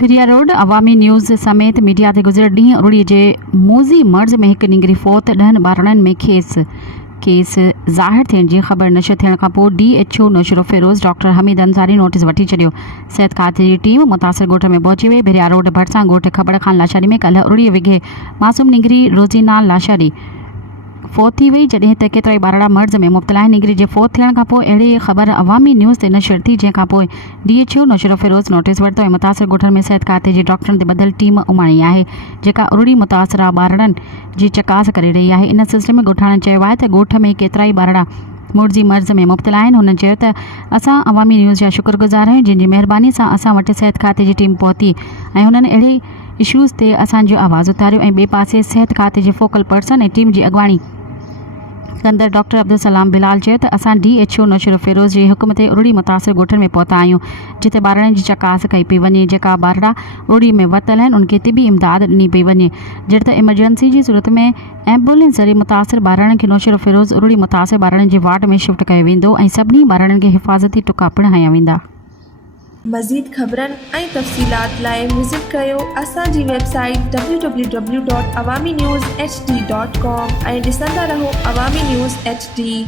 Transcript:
भिरिया रोड अवामी न्यूज़ समेत मीडिया ते गुज़िरियल ॾींहुं उरड़ी जे मूज़ी मर्ज़ में हिकु निंगरी फौत 10 ॿारनि में केस ज़ाहिर थियण जी ख़बर नशर थियण खां पोइ DHO Naushahro Feroze doctor Hamid Ansari notice वठी छॾियो। सिहत खाते जी टीम मुतासिर ॻोठ में पहुची वई। भिरिया रोड भरिसां ॻोठ खबड़ खान लाशारी में कल्ह 19 विघे मासूम निंगरी रोज़ीना लाशारी फौत थी वई, जॾहिं त केतिरा ई ॿारड़ा मर्ज़ में मुब्तला आहिनि। निंगरी जे फौत थियण खां पोइ अहिड़ी ख़बर अवामी न्यूज़ ते नशर थी, जंहिंखां पोइ DHO नौशरो फिरोज़ नोटिस वरितो ऐं मुतासिर ॻोठनि में सिहत खाते जी डॉक्टरनि ते ॿधल टीम उमाणी आहे, जेका उरड़ी मुतासिरा ॿारड़नि जी चकास करे रही आहे। इन सिलसिले में ॻोठाणनि चयो आहे त ॻोठ में केतिरा ई ॿारड़ा मुर्ज़ी मर्ज़ में मुब्तला आहिनि। हुननि चयो त असां अवामी न्यूज़ जा शुक्रगुज़ार आहियूं, जंहिंजी महिरबानी सां असां वटि सिहत खाते जी टीम पहुती ऐं हुननि अहिड़े इशूज़ ते असांजो आवाज़ उतारियो। ऐं ॿिए पासे सिहत खाते जे फोकल पर्सन ऐं टीम जी अॻवाणी कंदड़ डॉक्टर अब्दुल सलाम बिलाल चयो त असां DHO नौशरो फिरोज़ जे हुकुम ते उरड़ी मुतासिर ॻोठनि में पहुता आहियूं, जिते ॿारनि जी चकास कई पई वञे। जेका ॿारड़ा उरड़ी में वरितल आहिनि उनखे तिबी इमदाद ॾिनी पई वञे। जॾहिं त इमरजेंसी जी सूरत में एम्बुलेंस ज़रिए मुतासिर ॿारनि खे नौशरो फिरोज़ उरड़ी मुतासिर ॿारनि जे वार्ड में शिफ्ट कयो वेंदो ऐं सभिनी ॿारनि खे हिफ़ाज़ती टुका पिणु हया वेंदा। मज़ीद ख़बरनि ऐं तफ़सीलात लाइ विज़िट कयो असांजी वेबसाइट www.awamiNewsHD.com ऐं ॾिसंदा रहो अवामी न्यूज़ HD।